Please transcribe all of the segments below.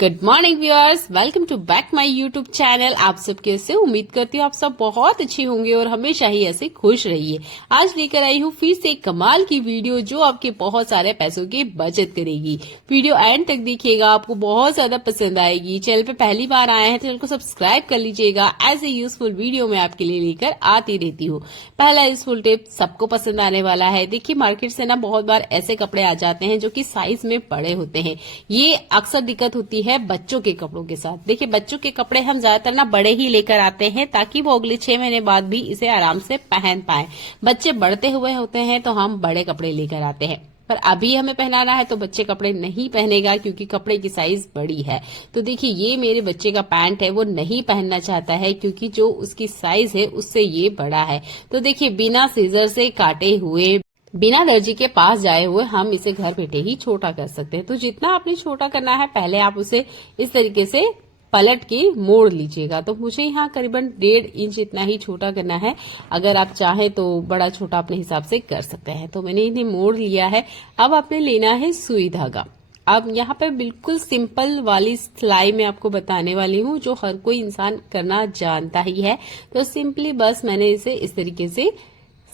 Good morning viewers, welcome to back my YouTube channel. आप सब कैसे? उम्मीद करती हूँ आप सब बहुत अच्छे होंगे और हमेशा ही ऐसे खुश रहिए। आज लेकर आई हूँ फिर से एक कमाल की वीडियो जो आपके बहुत सारे पैसों की बचत करेगी। वीडियो एंड तक देखिएगा, आपको बहुत ज्यादा पसंद आएगी। चैनल पे पहली बार आए हैं तो चैनल को सब्सक्राइब कर लीजिएगा। ऐसे यूजफुल वीडियो मैं आपके लिए लेकर आती रहती हूँ। पहला यूजफुल टिप सबको पसंद आने वाला है। देखिए, मार्केट से ना बहुत बार ऐसे कपड़े आ जाते हैं जो कि साइज में बड़े होते हैं। ये अक्सर दिक्कत होती है बच्चों के कपड़ों के साथ। देखिए, बच्चों के कपड़े हम ज्यादातर ना बड़े ही लेकर आते हैं ताकि वो अगले 6 महीने बाद भी इसे आराम से पहन पाए। बच्चे बढ़ते हुए होते हैं तो हम बड़े कपड़े लेकर आते हैं, पर अभी हमें पहनाना है तो बच्चे कपड़े नहीं पहनेगा क्योंकि कपड़े की साइज बड़ी है। तो देखिए, ये मेरे बच्चे का पैंट है, वो नहीं पहनना चाहता है क्योंकि जो उसकी साइज है उससे ये बड़ा है। तो देखिए, बिना सीजर से काटे हुए, बिना दर्जी के पास जाए हुए हम इसे घर बैठे ही छोटा कर सकते हैं। तो जितना आपने छोटा करना है, पहले आप उसे इस तरीके से पलट के मोड़ लीजिएगा। तो मुझे यहाँ करीबन 1.5 इंच इतना ही छोटा करना है। अगर आप चाहें तो बड़ा छोटा अपने हिसाब से कर सकते हैं। तो मैंने इन्हें मोड़ लिया है। अब आपने लेना है सुई धागा। अब यहाँ पे बिल्कुल सिंपल वाली सिलाई मैं आपको बताने वाली हूँ जो हर कोई इंसान करना जानता ही है। तो सिंपली बस मैंने इसे इस तरीके से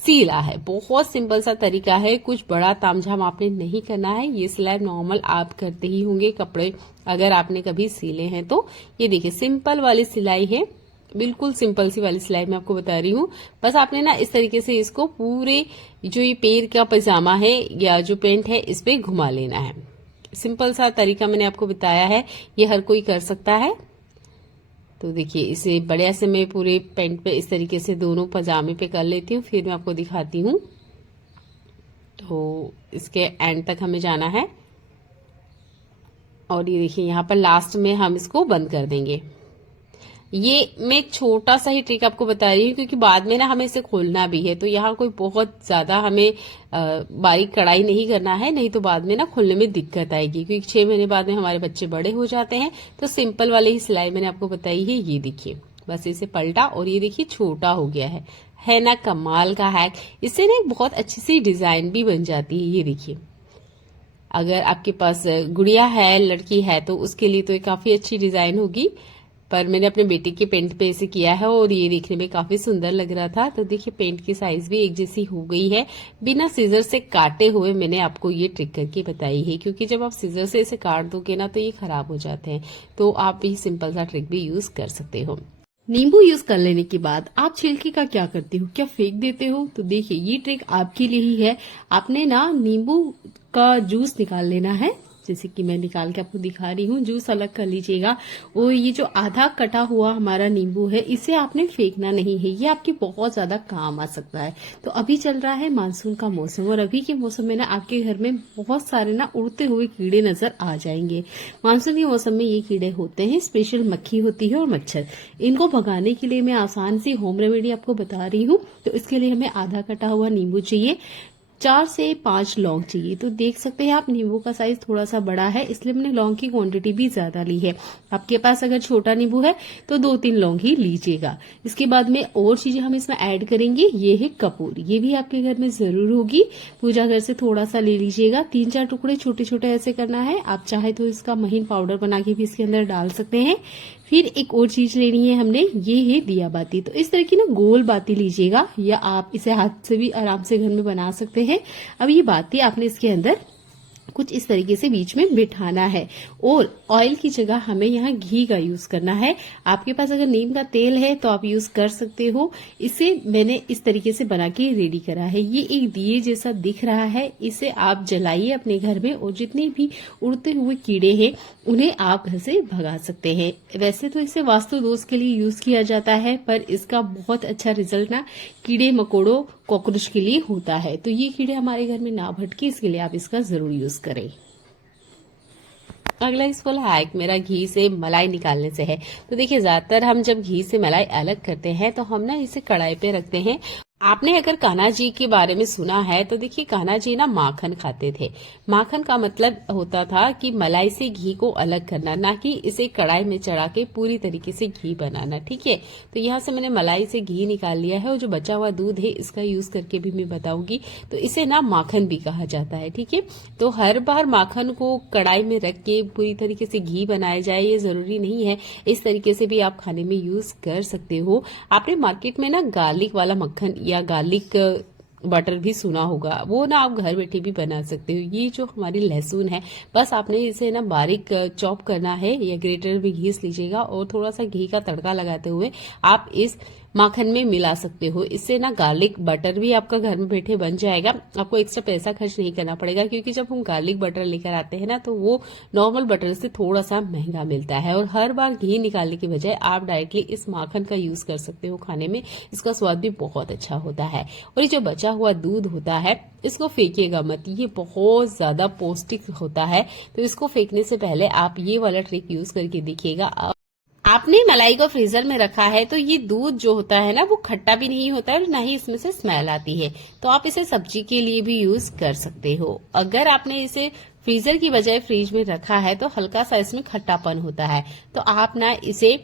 सिला है। बहुत सिंपल सा तरीका है, कुछ बड़ा तामझाम आपने नहीं करना है। ये सिलाई नॉर्मल आप करते ही होंगे कपड़े, अगर आपने कभी सिले हैं तो। ये देखिए, सिंपल वाली सिलाई है, बिल्कुल सिंपल सी वाली सिलाई मैं आपको बता रही हूँ। बस आपने ना इस तरीके से इसको पूरे जो ये पैर का पजामा है या जो पेंट है इस पे घुमा लेना है। सिंपल सा तरीका मैंने आपको बताया है, ये हर कोई कर सकता है। तो देखिए, इसे बढ़िया से मैं पूरे पैंट पे इस तरीके से दोनों पजामे पे कर लेती हूँ, फिर मैं आपको दिखाती हूँ। तो इसके एंड तक हमें जाना है और ये देखिए, यहाँ पर लास्ट में हम इसको बंद कर देंगे। ये मैं छोटा सा ही ट्रिक आपको बता रही हूँ क्योंकि बाद में ना हमें इसे खोलना भी है। तो यहाँ कोई बहुत ज्यादा हमें बारीक कढ़ाई नहीं करना है, नहीं तो बाद में ना खोलने में दिक्कत आएगी क्योंकि 6 महीने बाद में हमारे बच्चे बड़े हो जाते हैं। तो सिंपल वाली ही सिलाई मैंने आपको बताई है। ये देखिए, बस इसे पलटा और ये देखिए छोटा हो गया है ना कमाल का हैक। इससे ना एक बहुत अच्छी सी डिजाइन भी बन जाती है। ये देखिए, अगर आपके पास गुड़िया है, लड़की है, तो उसके लिए तो ये काफी अच्छी डिजाइन होगी। पर मैंने अपने बेटे के पेंट पे इसे किया है और ये देखने में काफी सुंदर लग रहा था। तो देखिए, पेंट की साइज भी एक जैसी हो गई है। बिना सीजर से काटे हुए मैंने आपको ये ट्रिक करके बताई है क्योंकि जब आप सीजर से इसे काट दोगे ना तो ये खराब हो जाते हैं। तो आप भी सिंपल सा ट्रिक भी यूज कर सकते हो। नींबू यूज कर लेने के बाद आप छिलके का क्या करते हो? क्या फेंक देते हो? तो देखिए, ये ट्रिक आपके लिए ही है। आपने ना नींबू का जूस निकाल लेना है, जैसे कि मैं निकाल के आपको दिखा रही हूँ। जूस अलग कर लीजिएगा और ये जो आधा कटा हुआ हमारा नींबू है इसे आपने फेंकना नहीं है, ये आपके बहुत ज्यादा काम आ सकता है। तो अभी चल रहा है मानसून का मौसम और अभी के मौसम में ना आपके घर में बहुत सारे ना उड़ते हुए कीड़े नजर आ जाएंगे। मानसून के मौसम में ये कीड़े होते हैं, स्पेशल मक्खी होती है और मच्छर। इनको भगाने के लिए मैं आसान सी होम रेमेडी आपको बता रही हूँ। तो इसके लिए हमें आधा कटा हुआ नींबू चाहिए, 4 से 5 लौंग चाहिए। तो देख सकते हैं आप, नींबू का साइज थोड़ा सा बड़ा है इसलिए मैंने लौंग की क्वांटिटी भी ज्यादा ली है। आपके पास अगर छोटा नींबू है तो 2-3 लौंग ही लीजिएगा। इसके बाद में और चीजें हम इसमें ऐड करेंगे। ये है कपूर, ये भी आपके घर में जरूर होगी। पूजा घर से थोड़ा सा ले लीजिएगा, 3-4 टुकड़े छोटे छोटे ऐसे करना है। आप चाहे तो इसका महीन पाउडर बना के भी इसके अंदर डाल सकते हैं। फिर एक और चीज लेनी है हमने, ये है दिया बाती। तो इस तरह की ना गोल बाती लीजिएगा या आप इसे हाथ से भी आराम से घर में बना सकते हैं। अब ये बाती आपने इसके अंदर कुछ इस तरीके से बीच में बिठाना है और ऑयल की जगह हमें यहाँ घी का यूज करना है। आपके पास अगर नीम का तेल है तो आप यूज कर सकते हो। इसे मैंने इस तरीके से बना के रेडी करा है। ये एक दिए जैसा दिख रहा है, इसे आप जलाइए अपने घर में और जितने भी उड़ते हुए कीड़े हैं उन्हें आप घर से भगा सकते हैं। वैसे तो इसे वास्तु दोष के लिए यूज किया जाता है, पर इसका बहुत अच्छा रिजल्ट ना कीड़े मकोड़ों कॉकरोच के लिए होता है। तो ये कीड़े हमारे घर में ना भटके, इसके लिए आप इसका जरूर यूज करें। अगला यूजफुल हैक मेरा घी से मलाई निकालने से है। तो देखिए, ज्यादातर हम जब घी से मलाई अलग करते हैं तो हम ना इसे कढ़ाई पे रखते हैं आपने अगर कान्हा जी के बारे में सुना है तो देखिए, कान्हा जी ना माखन खाते थे। माखन का मतलब होता था कि मलाई से घी को अलग करना, ना कि इसे कढ़ाई में चढ़ा के पूरी तरीके से घी बनाना। ठीक है, तो यहाँ से मैंने मलाई से घी निकाल लिया है और जो बचा हुआ दूध है इसका यूज करके भी मैं बताऊंगी। तो इसे ना माखन भी कहा जाता है। ठीक है, तो हर बार माखन को कढ़ाई में रख के पूरी तरीके से घी बनाया जाए ये जरूरी नहीं है। इस तरीके से भी आप खाने में यूज कर सकते हो। आपने मार्केट में ना गार्लिक वाला मक्खन या गार्लिक बटर भी सुना होगा, वो ना आप घर बैठे भी बना सकते हो। ये जो हमारी लहसुन है, बस आपने इसे ना बारीक चॉप करना है या ग्रेटर में घीस लीजिएगा और थोड़ा सा घी का तड़का लगाते हुए आप इस माखन में मिला सकते हो। इससे ना गार्लिक बटर भी आपका घर में बैठे बन जाएगा। आपको एक्स्ट्रा पैसा खर्च नहीं करना पड़ेगा, क्योंकि जब हम गार्लिक बटर लेकर आते हैं ना तो वो नॉर्मल बटर से थोड़ा सा महंगा मिलता है। और हर बार घी निकालने की बजाय आप डायरेक्टली इस माखन का यूज कर सकते हो खाने में। इसका स्वाद भी बहुत अच्छा होता है। और ये जो बचा हुआ दूध होता है इसको फेंकिएगा मत, ये बहुत ज्यादा पौष्टिक होता है। तो इसको फेंकने से पहले आप ये वाला ट्रिक यूज करके देखिएगा। आपने मलाई को फ्रीजर में रखा है तो ये दूध जो होता है ना वो खट्टा भी नहीं होता है और ना ही इसमें से स्मेल आती है। तो आप इसे सब्जी के लिए भी यूज कर सकते हो। अगर आपने इसे फ्रीजर की बजाय फ्रिज में रखा है तो हल्का सा इसमें खट्टापन होता है। तो आप ना इसे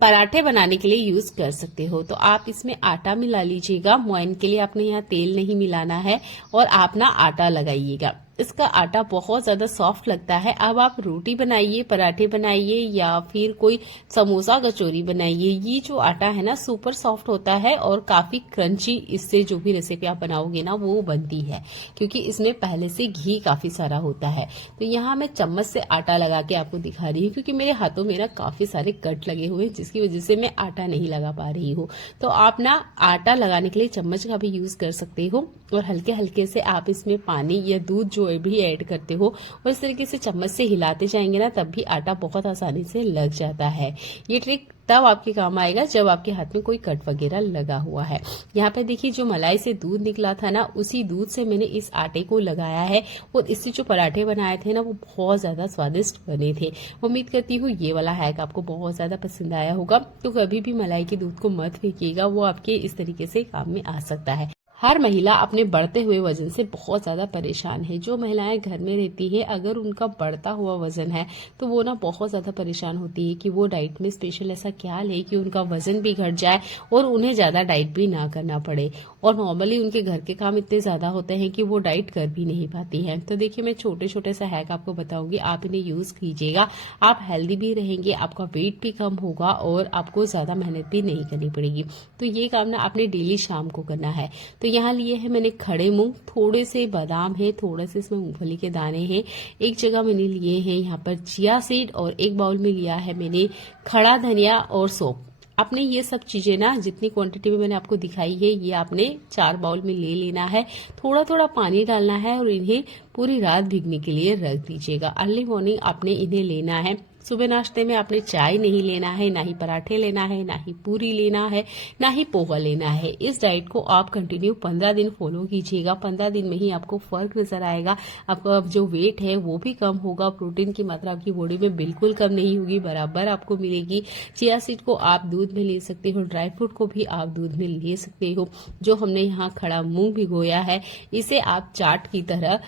पराठे बनाने के लिए यूज कर सकते हो। तो आप इसमें आटा मिला लीजिएगा। मोइन के लिए आपने यहाँ तेल नहीं मिलाना है और आप ना आटा लगाइएगा। इसका आटा बहुत ज्यादा सॉफ्ट लगता है। अब आप रोटी बनाइए, पराठे बनाइए या फिर कोई समोसा कचौरी बनाइए, ये जो आटा है ना सुपर सॉफ्ट होता है और काफी क्रंची इससे जो भी रेसिपी आप बनाओगे ना वो बनती है, क्योंकि इसमें पहले से घी काफी सारा होता है। तो यहाँ मैं चम्मच से आटा लगा के आपको दिखा रही हूँ, क्योंकि मेरे हाथों में ना काफी सारे कट लगे हुए हैं जिसकी वजह से मैं आटा नहीं लगा पा रही हूँ। तो आप ना आटा लगाने के लिए चम्मच का भी यूज कर सकते हो और हल्के हल्के से आप इसमें पानी या दूध जो भी ऐड करते हो और इस तरीके से चम्मच से हिलाते जाएंगे ना तब भी आटा बहुत आसानी से लग जाता है। ये ट्रिक तब आपके काम आएगा जब आपके हाथ में कोई कट वगैरह लगा हुआ है। यहाँ पे देखिए जो मलाई से दूध निकला था ना उसी दूध से मैंने इस आटे को लगाया है और इससे जो पराठे बनाए थे ना वो बहुत ज्यादा स्वादिष्ट बने थे। उम्मीद करती हूँ ये वाला हैक आपको बहुत ज्यादा पसंद आया होगा। तो कभी भी मलाई के दूध को मत फेंकिएगा, वो आपके इस तरीके से काम में आ सकता है। हर महिला अपने बढ़ते हुए वजन से बहुत ज्यादा परेशान है। जो महिलाएं घर में रहती है अगर उनका बढ़ता हुआ वजन है तो वो ना बहुत ज्यादा परेशान होती है कि वो डाइट में स्पेशल ऐसा क्या ले कि उनका वजन भी घट जाए और उन्हें ज्यादा डाइट भी ना करना पड़े। और नॉर्मली उनके घर के काम इतने ज्यादा होते हैं कि वो डाइट कर भी नहीं पाती है। तो देखिए मैं छोटे छोटे सा हैक आपको बताऊंगी, आप इन्हें यूज कीजिएगा। आप हेल्दी भी रहेंगे, आपका वेट भी कम होगा और आपको ज्यादा मेहनत भी नहीं करनी पड़ेगी। तो ये काम ना आपने डेली शाम को करना है। तो यहाँ लिए है मैंने खड़े मूंग, थोड़े से बादाम है, थोड़े से इसमें मूंगफली के दाने हैं। एक जगह मैंने लिए हैं यहाँ पर चिया सीड और एक बाउल में लिया है मैंने खड़ा धनिया और सौंफ। आपने ये सब चीजें ना जितनी क्वांटिटी में मैंने आपको दिखाई है ये आपने 4 बाउल में ले लेना है। थोड़ा थोड़ा पानी डालना है और इन्हें पूरी रात भीगने के लिए रख दीजिएगा। अर्ली मॉर्निंग आपने इन्हें लेना है। सुबह नाश्ते में आपने चाय नहीं लेना है, ना ही पराठे लेना है, ना ही पूरी लेना है, ना ही पोहा लेना है। इस डाइट को आप कंटिन्यू 15 दिन फॉलो कीजिएगा। 15 दिन में ही आपको फर्क नजर आएगा। आपका जो वेट है वो भी कम होगा। प्रोटीन की मात्रा आपकी बॉडी में बिल्कुल कम नहीं होगी, बराबर आपको मिलेगी। चिया सीड को आप दूध में ले सकते हो, ड्राई फ्रूट को भी आप दूध में ले सकते हो। जो हमने यहाँ खड़ा मूंग भिगोया है इसे आप चाट की तरह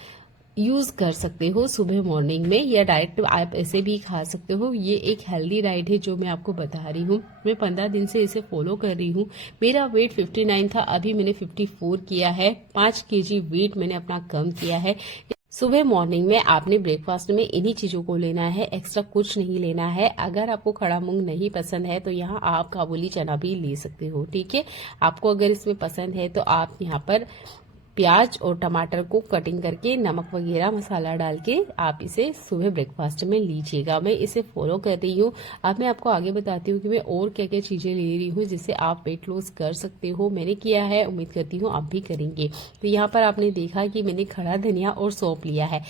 यूज कर सकते हो सुबह मॉर्निंग में, या डायरेक्ट आप ऐसे भी खा सकते हो। ये एक हेल्दी डाइट है जो मैं आपको बता रही हूँ। मैं 15 दिन से इसे फॉलो कर रही हूँ। मेरा वेट 59 था, अभी मैंने 54 किया है। 5 केजी वेट मैंने अपना कम किया है। सुबह मॉर्निंग में आपने ब्रेकफास्ट में इन्हीं चीजों को लेना है, एक्स्ट्रा कुछ नहीं लेना है। अगर आपको खड़ा मूंग नहीं पसंद है तो यहाँ आप काबुली चना भी ले सकते हो। ठीक है, आपको अगर इसमें पसंद है तो आप यहाँ पर प्याज और टमाटर को कटिंग करके नमक वगैरह मसाला डाल के आप इसे सुबह ब्रेकफास्ट में लीजिएगा। मैं इसे फॉलो कर रही हूँ। अब मैं आपको आगे बताती हूँ कि मैं और क्या क्या चीजें ले रही हूँ जिससे आप वेट लॉस कर सकते हो। मैंने किया है, उम्मीद करती हूँ आप भी करेंगे। तो यहाँ पर आपने देखा कि मैंने खड़ा धनिया और सौंफ लिया है।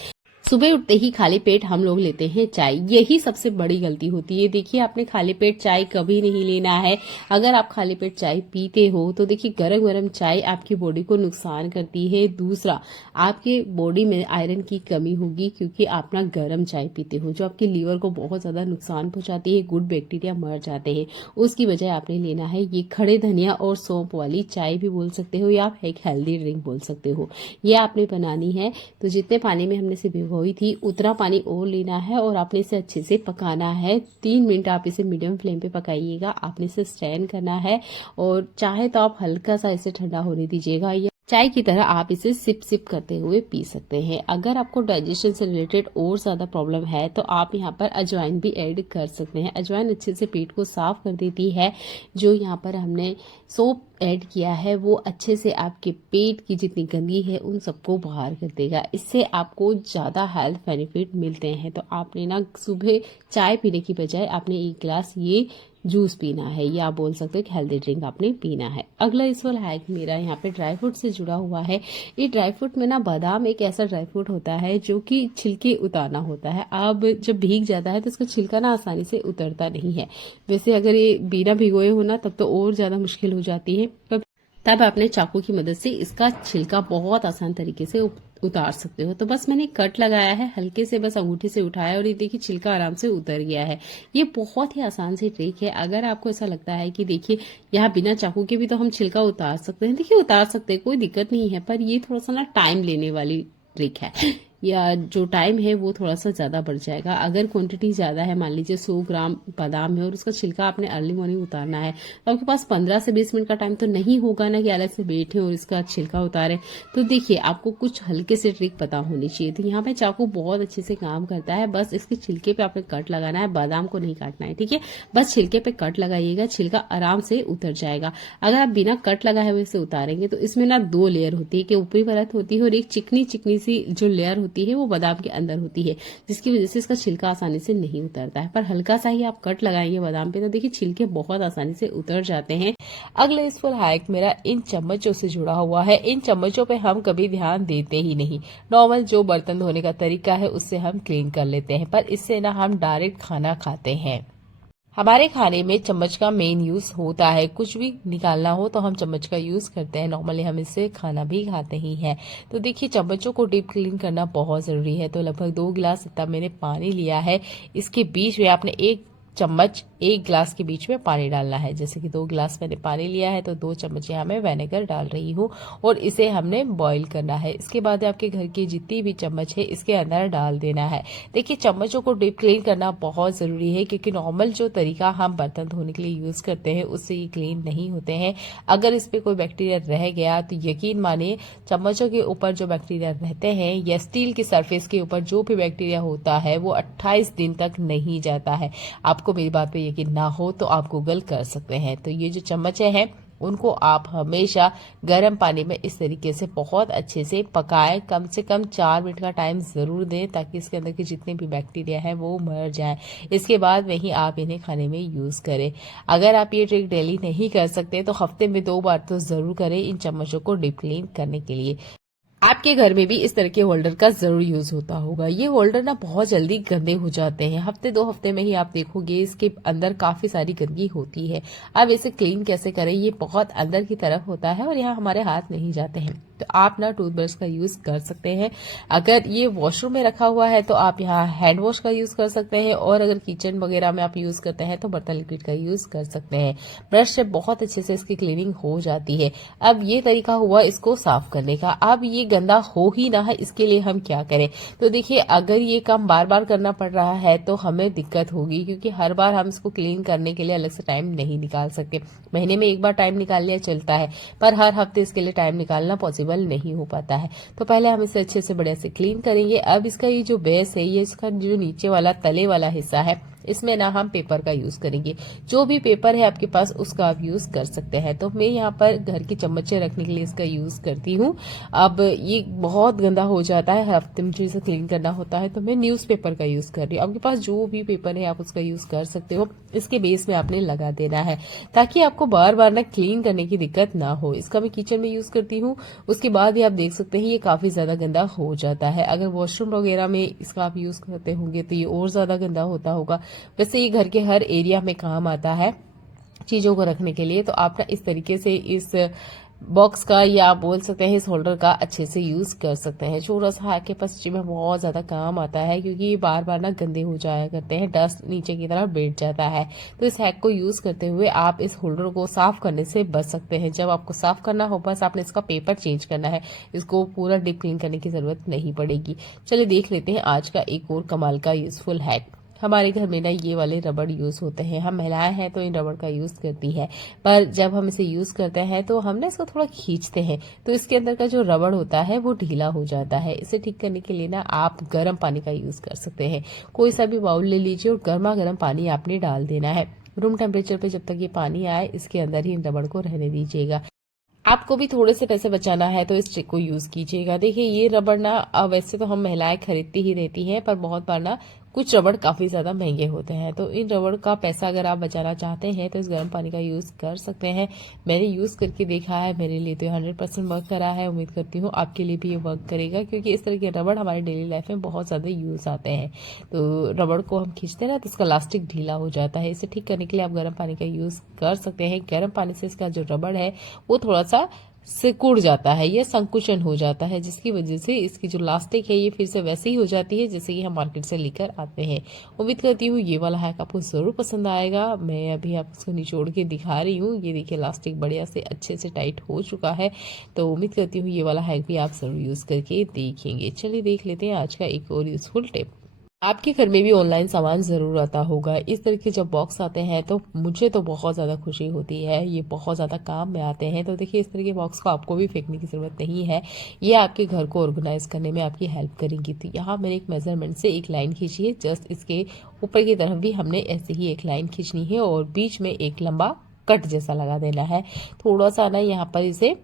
सुबह उठते ही खाली पेट हम लोग लेते हैं चाय, यही सबसे बड़ी गलती होती है। देखिए, आपने खाली पेट चाय कभी नहीं लेना है। अगर आप खाली पेट चाय पीते हो तो देखिए, गरम गरम चाय आपकी बॉडी को नुकसान करती है। दूसरा, आपके बॉडी में आयरन की कमी होगी क्योंकि आप ना गरम चाय पीते हो, जो आपके लीवर को बहुत ज्यादा नुकसान पहुंचाती है। गुड बैक्टीरिया मर जाते हैं। उसकी बजाय आपने लेना है ये खड़े धनिया और सौंफ वाली चाय भी बोल सकते हो, या आप एक हेल्दी ड्रिंक बोल सकते हो। ये आपने बनानी है तो जितने पानी में हमने इसे भिगोई थी उतना पानी और लेना है और आपने इसे अच्छे से पकाना है। 3 मिनट आप इसे मीडियम फ्लेम पे पकाइएगा। आपने इसे स्ट्रेन करना है और चाहे तो आप हल्का सा इसे ठंडा होने दीजिएगा, या चाय की तरह आप इसे सिप सिप करते हुए पी सकते हैं। अगर आपको डाइजेशन से रिलेटेड और ज्यादा प्रॉब्लम है तो आप यहाँ पर अजवाइन भी ऐड कर सकते हैं। अजवाइन अच्छे से पेट को साफ कर देती है। जो यहाँ पर हमने सोप ऐड किया है वो अच्छे से आपके पेट की जितनी गंदगी है उन सबको बाहर कर देगा। इससे आपको ज्यादा हेल्थ बेनिफिट मिलते हैं। तो आपने ना सुबह चाय पीने की बजाय आपने 1 गिलास ये जूस पीना है, या आप बोल सकते हो कि हेल्दी ड्रिंक आपने पीना है। अगला इस वाला हैक मेरा यहाँ पे ड्राई फ्रूट से जुड़ा हुआ है। ये ड्राई फ्रूट में ना बादाम एक ऐसा ड्राई फ्रूट होता है जो कि छिलके उतारना होता है। अब जब भीग जाता है तो इसका छिलका ना आसानी से उतरता नहीं है। वैसे अगर ये बिना भिगोए हो ना तब तो और ज्यादा मुश्किल हो जाती है। तब आपने चाकू की मदद से इसका छिलका बहुत आसान तरीके से उतार सकते हो। तो बस मैंने कट लगाया है, हल्के से बस अंगूठे से उठाया और ये देखिए छिलका आराम से उतर गया है। ये बहुत ही आसान सी ट्रिक है। अगर आपको ऐसा लगता है कि देखिए यहाँ बिना चाकू के भी तो हम छिलका उतार सकते हैं, देखिए उतार सकते हैं, कोई दिक्कत नहीं है, पर ये थोड़ा सा ना टाइम लेने वाली ट्रिक है, या जो टाइम है वो थोड़ा सा ज्यादा बढ़ जाएगा। अगर क्वांटिटी ज्यादा है, मान लीजिए 100 ग्राम बादाम है और उसका छिलका आपने अर्ली मॉर्निंग उतारना है, तो आपके पास 15 से 20 मिनट का टाइम तो नहीं होगा ना कि अलग से बैठे और इसका छिलका उतारे। तो देखिए, आपको कुछ हल्के से ट्रिक पता होनी चाहिए। तो यहाँ पे चाकू बहुत अच्छे से काम करता है। बस इसके छिलके पे आपने कट लगाना है, बादाम को नहीं काटना है, ठीक है। बस छिलके पे कट लगाइएगा, छिलका आराम से उतर जाएगा। अगर आप बिना कट लगाए हुए इसे उतारेंगे तो इसमें ना 2 लेयर होती है, कि ऊपरी परत होती है और एक चिकनी चिकनी सी जो लेयर होती है वो बादाम के अंदर होती है, जिसकी वजह से इसका छिलका आसानी से नहीं उतरता है। पर हल्का सा ही आप कट लगाएंगे बादाम पे तो देखिए छिलके बहुत आसानी से उतर जाते हैं। अगला इस फुल हैक मेरा इन चम्मचों से जुड़ा हुआ है। इन चम्मचों पे हम कभी ध्यान देते ही नहीं। नॉर्मल जो बर्तन धोने का तरीका है उससे हम क्लीन कर लेते हैं, पर इससे ना हम डायरेक्ट खाना खाते हैं। हमारे खाने में चम्मच का मेन यूज होता है। कुछ भी निकालना हो तो हम चम्मच का यूज करते हैं। नॉर्मली हम इससे खाना भी खाते ही हैं। तो देखिए, चम्मचों को डीप क्लीन करना बहुत जरूरी है। तो लगभग 2 गिलास इतना मैंने पानी लिया है। इसके बीच में आपने 1 चम्मच 1 गिलास के बीच में पानी डालना है। जैसे कि 2 गिलास मैंने पानी लिया है तो 2 चम्मच यहाँ मैं विनेगर डाल रही हूँ और इसे हमने बॉईल करना है। इसके बाद आपके घर की जितनी भी चम्मच है इसके अंदर डाल देना है। देखिए, चम्मचों को डीप क्लीन करना बहुत जरूरी है, क्योंकि नॉर्मल जो तरीका हम बर्तन धोने के लिए यूज करते हैं उससे ये क्लीन नहीं होते हैं। अगर इस पे कोई बैक्टीरिया रह गया तो यकीन मानिए, चम्मचों के ऊपर जो बैक्टीरिया रहते हैं या स्टील की सरफेस के ऊपर जो भी बैक्टीरिया होता है वो 28 दिन तक नहीं जाता है। आपको मेरी बात पे यकीन ना हो तो आप गूगल कर सकते हैं। तो ये जो चम्मचें हैं उनको आप हमेशा गर्म पानी में इस तरीके से बहुत अच्छे से पकाएं। कम से कम 4 मिनट का टाइम जरूर दें ताकि इसके अंदर के जितने भी बैक्टीरिया है वो मर जाएं। इसके बाद में ही आप इन्हें खाने में यूज करें। अगर आप ये ट्रिक डेली नहीं कर सकते तो हफ्ते में 2 बार तो जरूर करें इन चम्मचों को डीप क्लीन करने के लिए। आपके घर में भी इस तरह के होल्डर का जरूर यूज होता होगा। ये होल्डर ना बहुत जल्दी गंदे हो जाते हैं। हफ्ते 2 हफ्ते में ही आप देखोगे इसके अंदर काफी सारी गंदगी होती है। अब इसे क्लीन कैसे करें, ये बहुत अंदर की तरफ होता है और यहाँ हमारे हाथ नहीं जाते हैं। तो आप ना टूथब्रश का यूज कर सकते हैं। अगर ये वॉशरूम में रखा हुआ है तो आप यहाँ हैंड वॉश का यूज कर सकते हैं, और अगर किचन वगैरह में आप यूज करते हैं तो बर्तन लिक्विड का यूज कर सकते हैं। ब्रश से बहुत अच्छे से इसकी क्लीनिंग हो जाती है। अब ये तरीका हुआ इसको साफ करने का। अब ये गंदा हो ही ना है, इसके लिए हम क्या करें। तो देखिए, अगर ये काम बार बार करना पड़ रहा है तो हमें दिक्कत होगी, क्योंकि हर बार हम इसको क्लीन करने के लिए अलग से टाइम नहीं निकाल सकते। महीने में 1 बार टाइम निकाल लिया चलता है, पर हर हफ्ते इसके लिए टाइम निकालना पॉसिबल नहीं हो पाता है। तो पहले हम इसे अच्छे से बढ़िया से क्लीन करेंगे। अब इसका ये जो बेस है, ये इसका जो नीचे वाला तले वाला हिस्सा है इसमें ना हम पेपर का यूज करेंगे, जो भी पेपर है आपके पास उसका आप यूज कर सकते हैं। तो मैं यहाँ पर घर के चम्मचे रखने के लिए इसका यूज करती हूँ। अब ये बहुत गंदा हो जाता है, हफ्ते में मुझे इसे क्लीन करना होता है, तो मैं न्यूज पेपर का यूज कर रही हूँ। आपके पास जो भी पेपर है आप उसका यूज कर सकते हो। इसके बेस में आपने लगा देना है ताकि आपको बार बार ना क्लीन करने की दिक्कत ना हो। इसका मैं किचन में यूज करती हूँ। उसके बाद ही आप देख सकते हैं ये काफी ज्यादा गंदा हो जाता है। अगर वॉशरूम वगैरह में इसका आप यूज करते होंगे तो ये और ज्यादा गंदा होता होगा। वैसे ये घर के हर एरिया में काम आता है चीजों को रखने के लिए। तो आप ना इस तरीके से इस बॉक्स का या आप बोल सकते हैं इस होल्डर का अच्छे से यूज कर सकते हैं। छोटा सा आपके पास में बहुत ज्यादा काम आता है क्योंकि ये बार बार ना गंदे हो जाया करते हैं, डस्ट नीचे की तरफ बैठ जाता है। तो इस हैक को यूज करते हुए आप इस होल्डर को साफ करने से बच सकते हैं। जब आपको साफ करना हो बस आपने इसका पेपर चेंज करना है, इसको पूरा डीप क्लीन करने की जरूरत नहीं पड़ेगी। चलिए देख लेते हैं आज का एक और कमाल का यूजफुल हैक। हमारे घर में ना ये वाले रबड़ यूज होते हैं, हम महिलाएं हैं तो इन रबड़ का यूज करती है, पर जब हम इसे यूज करते हैं तो हम ना इसको थोड़ा खींचते हैं तो इसके अंदर का जो रबड़ होता है वो ढीला हो जाता है। इसे ठीक करने के लिए ना आप गर्म पानी का यूज कर सकते हैं। कोई सा भी बाउल ले लीजिए और गर्मा गर्म पानी आपने डाल देना है। रूम टेम्परेचर पे जब तक ये पानी आए इसके अंदर ही इन रबड़ को रहने दीजिएगा। आपको भी थोड़े से पैसे बचाना है तो इस ट्रिक को यूज कीजिएगा। देखिए ये रबड़ ना वैसे तो हम महिलाएं खरीदती ही रहती हैं, पर बहुत बार ना कुछ रबड़ काफी ज्यादा महंगे होते हैं। तो इन रबड़ का पैसा अगर आप बचाना चाहते हैं तो इस गर्म पानी का यूज कर सकते हैं। मैंने यूज करके देखा है, मेरे लिए तो 100% वर्क करा है। उम्मीद करती हूँ आपके लिए भी ये वर्क करेगा क्योंकि इस तरह के रबड़ हमारे डेली लाइफ में बहुत ज्यादा यूज आते हैं। तो रबड़ को हम खींचते हैं ना तो इसका इलास्टिक ढीला हो जाता है। इसे ठीक करने के लिए आप गर्म पानी का यूज कर सकते हैं। गर्म पानी से इसका जो रबड़ है वो थोड़ा सा सिकुड़ जाता है, ये संकुचन हो जाता है, जिसकी वजह से इसकी जो लास्टिक है ये फिर से वैसे ही हो जाती है जैसे कि हम मार्केट से लेकर आते हैं। उम्मीद करती हूँ ये वाला हैक आपको जरूर पसंद आएगा। मैं अभी आप इसको निचोड़ के दिखा रही हूँ। ये देखिए लास्टिक बढ़िया से अच्छे से टाइट हो चुका है। तो उम्मीद करती हूँ ये वाला हैक भी आप जरूर यूज करके देखेंगे। चलिए देख लेते हैं आज का एक और यूजफुल टिप। आपके घर में भी ऑनलाइन सामान जरूर आता होगा। इस तरह के जब बॉक्स आते हैं तो मुझे तो बहुत ज्यादा खुशी होती है, ये बहुत ज्यादा काम में आते हैं। तो देखिए इस तरह के बॉक्स को आपको भी फेंकने की जरूरत नहीं है, ये आपके घर को ऑर्गेनाइज करने में आपकी हेल्प करेंगी। तो यहाँ मैंने एक मेजरमेंट से एक लाइन खींची है, जस्ट इसके ऊपर की तरफ भी हमने ऐसे ही एक लाइन खींचनी है और बीच में एक लंबा कट जैसा लगा देना है। थोड़ा सा ना यहाँ पर इसे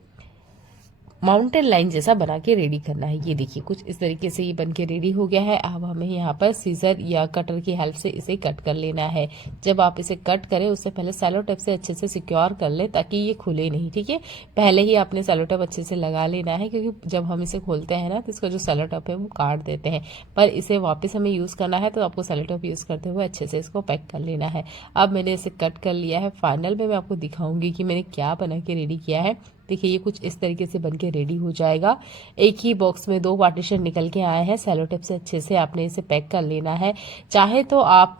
माउंटेन लाइन जैसा बना के रेडी करना है। ये देखिए कुछ इस तरीके से ये बन के रेडी हो गया है। अब हमें यहाँ पर सीजर या कटर की हेल्प से इसे कट कर लेना है। जब आप इसे कट करें उससे पहले सेलो टेप से अच्छे से सिक्योर कर ले ताकि ये खुले नहीं, ठीक है। पहले ही आपने सेलो टेप अच्छे से लगा लेना है क्योंकि जब हम इसे खोलते हैं ना तो इसका जो सेलो टेप है वो काट देते हैं, पर इसे वापस हमें यूज करना है तो आपको सेलो टेप यूज करते हुए अच्छे से इसको पैक कर लेना है। अब मैंने इसे कट कर लिया है। फाइनल में मैं आपको दिखाऊंगी कि मैंने क्या बना के रेडी किया है। देखिए ये कुछ इस तरीके से बनके रेडी हो जाएगा। एक ही बॉक्स में 2 पार्टीशन निकल के आए हैं। सेलो टेप से अच्छे से आपने इसे पैक कर लेना है। चाहे तो आप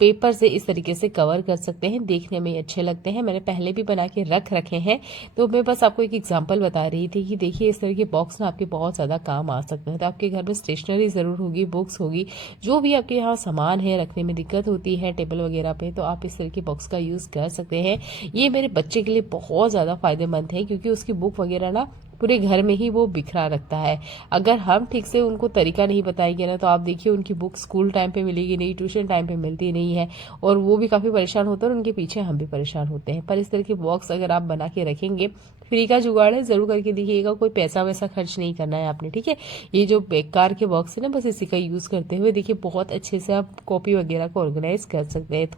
पेपर से इस तरीके से कवर कर सकते हैं, देखने में अच्छे लगते हैं। मैंने पहले भी बना के रख रखे हैं, तो मैं बस आपको एक एग्जांपल बता रही थी कि देखिए इस तरह के बॉक्स ना आपके बहुत ज्यादा काम आ सकते हैं। तो आपके घर में स्टेशनरी जरूर होगी, बुक्स होगी, जो भी आपके यहाँ सामान है रखने में दिक्कत होती है टेबल वगैरह पे, तो आप इस तरह के बॉक्स का यूज कर सकते हैं। ये मेरे बच्चे के लिए बहुत ज्यादा फायदेमंद है क्योंकि उसकी बुक वगैरह ना पूरे घर में ही वो बिखरा रखता है। अगर हम ठीक से उनको तरीका नहीं बताएंगे ना तो आप देखिए उनकी बुक स्कूल टाइम पे मिलेगी नहीं, ट्यूशन टाइम पे मिलती नहीं है और वो भी काफी परेशान होते हैं और उनके पीछे हम भी परेशान होते हैं। पर इस तरह के बॉक्स अगर आप बना के रखेंगे, फ्री का जुगाड़ है, जरूर करके देखिएगा। कोई पैसा वैसा खर्च नहीं करना है आपने, ठीक है। ये जो बेकार के बॉक्स है ना बस इसी का यूज करते हुए देखिए बहुत अच्छे से आप कॉपी वगैरह को ऑर्गेनाइज कर सकते हैं।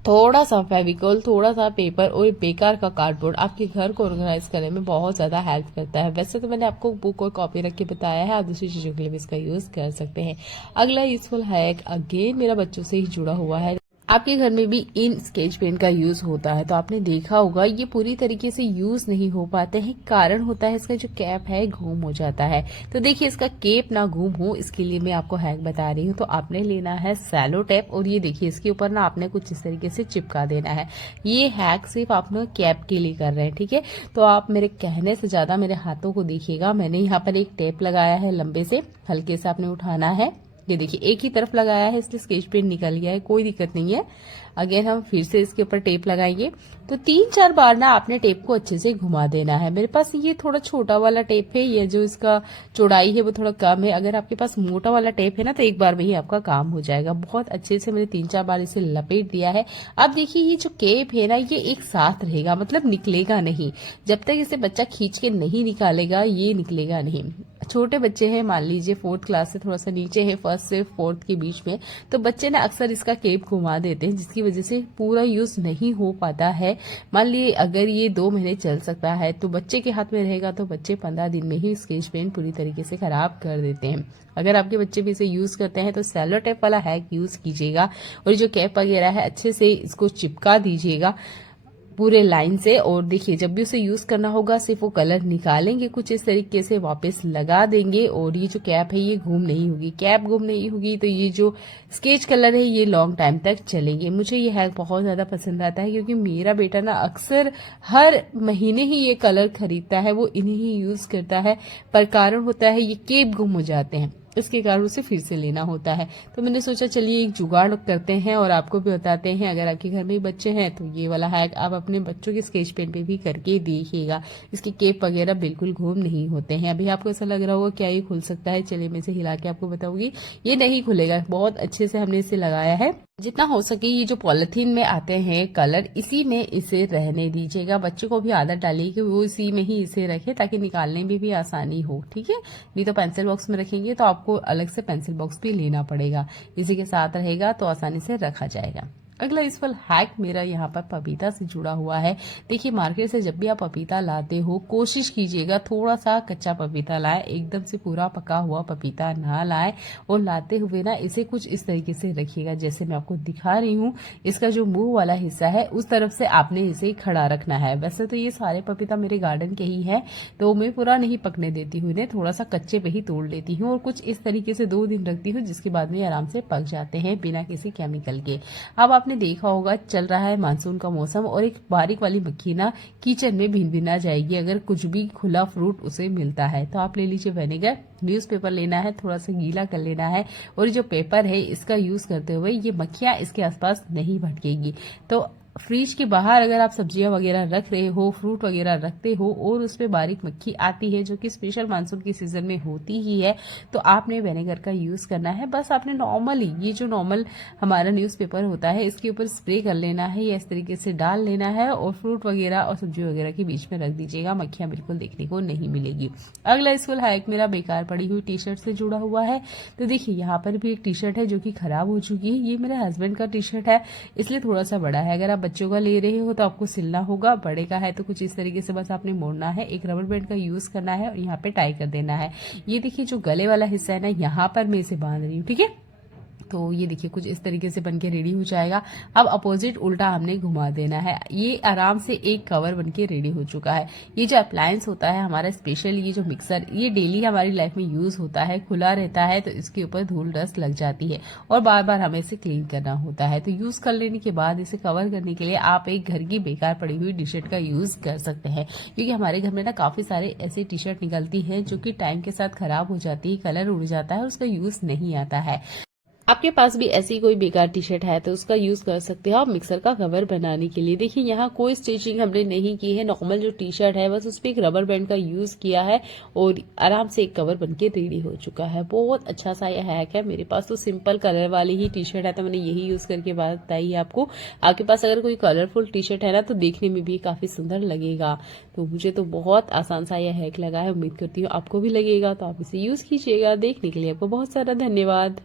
थोड़ा सा फेविकॉल, थोड़ा सा पेपर और बेकार का कार्डबोर्ड आपके घर को ऑर्गेनाइज करने में बहुत ज्यादा हेल्प करता है। वैसे तो मैंने आपको बुक और कॉपी रख के बताया है, आप दूसरी चीजों के लिए भी इसका यूज कर सकते हैं। अगला यूजफुल हैक अगेन मेरा बच्चों से ही जुड़ा हुआ है। आपके घर में भी इन स्केच पेन का यूज होता है तो आपने देखा होगा ये पूरी तरीके से यूज नहीं हो पाते हैं। कारण होता है इसका जो कैप है घूम हो जाता है। तो देखिए इसका कैप ना घूम हो इसके लिए मैं आपको हैक बता रही हूँ। तो आपने लेना है सेलो टेप और ये देखिए इसके ऊपर ना आपने कुछ इस तरीके से चिपका देना है। ये हैक सिर्फ आपने कैप के लिए कर रहे हैं, ठीक है। तो आप मेरे कहने से ज्यादा मेरे हाथों को देखिएगा। मैंने यहाँ पर एक टेप लगाया है लंबे से, हल्के से आपने उठाना है, ये देखिए एक ही तरफ लगाया है इसलिए स्केच पेन निकल गया है, कोई दिक्कत नहीं है। अगेन हम फिर से इसके ऊपर टेप लगाएंगे। तो 3-4 बार ना आपने टेप को अच्छे से घुमा देना है। मेरे पास ये थोड़ा छोटा वाला टेप है, ये जो इसका चौड़ाई है वो थोड़ा कम है। अगर आपके पास मोटा वाला टेप है ना तो एक बार में ही आपका काम हो जाएगा। बहुत अच्छे से मैंने 3-4 बार इसे लपेट दिया है। अब देखिए ये जो केप है ना ये एक साथ रहेगा, मतलब निकलेगा नहीं। जब तक इसे बच्चा खींच के नहीं निकालेगा ये निकलेगा नहीं। छोटे बच्चे हैं, मान लीजिए 4th क्लास से थोड़ा सा नीचे है, 1st से 4th के बीच में, तो बच्चे ना अक्सर इसका केप घुमा देते हैं जिसकी वजह से पूरा यूज नहीं हो पाता है। मान लीजिए अगर ये 2 महीने चल सकता है तो बच्चे के हाथ में रहेगा तो बच्चे 15 दिन में ही स्केच पेन पूरी तरीके से खराब कर देते हैं। अगर आपके बच्चे भी इसे यूज करते हैं तो सेलो टेप वाला हैक यूज कीजिएगा और जो कैप वगैरह है अच्छे से इसको चिपका दीजिएगा पूरे लाइन से। और देखिए जब भी उसे यूज करना होगा सिर्फ वो कलर निकालेंगे, कुछ इस तरीके से वापस लगा देंगे और ये जो कैप है ये घूम नहीं होगी। कैप घूम नहीं होगी तो ये जो स्केच कलर है ये लॉन्ग टाइम तक चलेंगे। मुझे ये हैक बहुत ज्यादा पसंद आता है क्योंकि मेरा बेटा ना अक्सर हर महीने ही ये कलर खरीदता है, वो इन्हें ही यूज करता है, पर कारण होता है ये केप गुम हो जाते हैं, इसके कारण उसे फिर से लेना होता है। तो मैंने सोचा चलिए एक जुगाड़ करते हैं और आपको भी बताते हैं। अगर आपके घर में बच्चे हैं तो ये वाला हैक आप अपने बच्चों के स्केच पेन पे भी करके देखिएगा। इसके केप वगैरह बिल्कुल घूम नहीं होते हैं। अभी आपको ऐसा लग रहा होगा क्या ये खुल सकता है, चलिए मैं इसे हिला के आपको बताऊंगी। ये नहीं खुलेगा, बहुत अच्छे से हमने इसे लगाया है। जितना हो सके ये जो पॉलिथीन में आते हैं कलर इसी में इसे रहने दीजिएगा। बच्चों को भी आदत डालिए कि वो इसी में ही इसे रखे ताकि निकालने में भी आसानी हो, ठीक है। नहीं तो पेंसिल बॉक्स में रखेंगे तो आपको अलग से पेंसिल बॉक्स भी लेना पड़ेगा, इसी के साथ रहेगा तो आसानी से रखा जाएगा। अगला इस फल हैक मेरा यहाँ पर पपीता से जुड़ा हुआ है। देखिए मार्केट से जब भी आप पपीता लाते हो कोशिश कीजिएगा थोड़ा सा कच्चा पपीता लाए, एकदम से पूरा पका हुआ पपीता ना लाए। और लाते हुए ना इसे कुछ इस तरीके से रखिएगा जैसे मैं आपको दिखा रही हूँ। इसका जो मुंह वाला हिस्सा है उस तरफ से आपने इसे खड़ा रखना है। वैसे तो ये सारे पपीता मेरे गार्डन के ही है तो मैं पूरा नहीं पकने देती हूँ, इन्हें थोड़ा सा कच्चे पे ही तोड़ लेती हूँ और कुछ इस तरीके से 2 दिन रखती हूँ जिसके बाद में आराम से पक जाते हैं बिना किसी केमिकल के। अब आपने देखा होगा चल रहा है मानसून का मौसम और एक बारीक वाली मक्खी ना किचन में भिन भिना जाएगी अगर कुछ भी खुला फ्रूट उसे मिलता है। तो आप ले लीजिए विनेगर, न्यूज़पेपर लेना है, थोड़ा सा गीला कर लेना है और जो पेपर है इसका यूज करते हुए ये मक्खियां इसके आसपास नहीं भटकेगी। तो फ्रिज के बाहर अगर आप सब्जियां वगैरह रख रहे हो, फ्रूट वगैरह रखते हो और उस पे बारीक मक्खी आती है जो कि स्पेशल मानसून के सीजन में होती ही है, तो आपने विनेगर का यूज करना है। बस आपने नॉर्मली ये जो नॉर्मल हमारा न्यूज़पेपर होता है इसके ऊपर स्प्रे कर लेना है या इस तरीके से डाल लेना है और फ्रूट वगैरह और सब्जी वगैरह के बीच में रख दीजिएगा, मक्खियां बिल्कुल देखने को नहीं मिलेगी। अगला स्कूल हैक मेरा बेकार पड़ी हुई टी शर्ट से जुड़ा हुआ है। तो देखिए यहाँ पर भी एक टी शर्ट है जो कि खराब हो चुकी है। ये मेरे हस्बैंड का टी शर्ट है इसलिए थोड़ा सा बड़ा है। अगर आप बच्चों का ले रहे हो तो आपको सिलना होगा, बड़े का है तो कुछ इस तरीके से बस आपने मोड़ना है, एक रबर बैंड का यूज करना है और यहाँ पे टाई कर देना है। ये देखिए जो गले वाला हिस्सा है ना यहाँ पर मैं इसे बांध रही हूँ, ठीक है। तो ये देखिए कुछ इस तरीके से बनके रेडी हो जाएगा। अब अपोजिट उल्टा हमने घुमा देना है। ये आराम से एक कवर बनके रेडी हो चुका है। ये जो अप्लायंस होता है हमारा स्पेशल ये जो मिक्सर, ये डेली हमारी लाइफ में यूज होता है, खुला रहता है तो इसके ऊपर धूल डस्ट लग जाती है और बार बार हमें इसे क्लीन करना होता है। तो यूज कर लेने के बाद इसे कवर करने के लिए आप एक घर की बेकार पड़ी हुई टी शर्ट का यूज कर सकते हैं, क्योंकि हमारे घर में ना काफी सारे ऐसे टी शर्ट निकलती है जो कि टाइम के साथ खराब हो जाती है, कलर उड़ जाता है, उसका यूज नहीं आता है। आपके पास भी ऐसी कोई बेकार टी शर्ट है तो उसका यूज कर सकते हो आप मिक्सर का कवर बनाने के लिए। देखिए यहाँ कोई स्टिचिंग हमने नहीं की है, नॉर्मल जो टी शर्ट है बस उस पर एक रबर बैंड का यूज किया है और आराम से एक कवर बनके रेडी हो चुका है। बहुत अच्छा सा यह हैक है। मेरे पास तो सिंपल कलर वाली ही टी शर्ट है तो मैंने यही यूज करके बात बताई है आपको। आपके पास अगर कोई कलरफुल टी शर्ट है ना तो देखने में भी काफी सुंदर लगेगा। तो मुझे तो बहुत आसान सा यह हैक लगा है, उम्मीद करती हूँ आपको भी लगेगा। तो आप इसे यूज कीजिएगा। देखने के लिए आपको बहुत सारा धन्यवाद।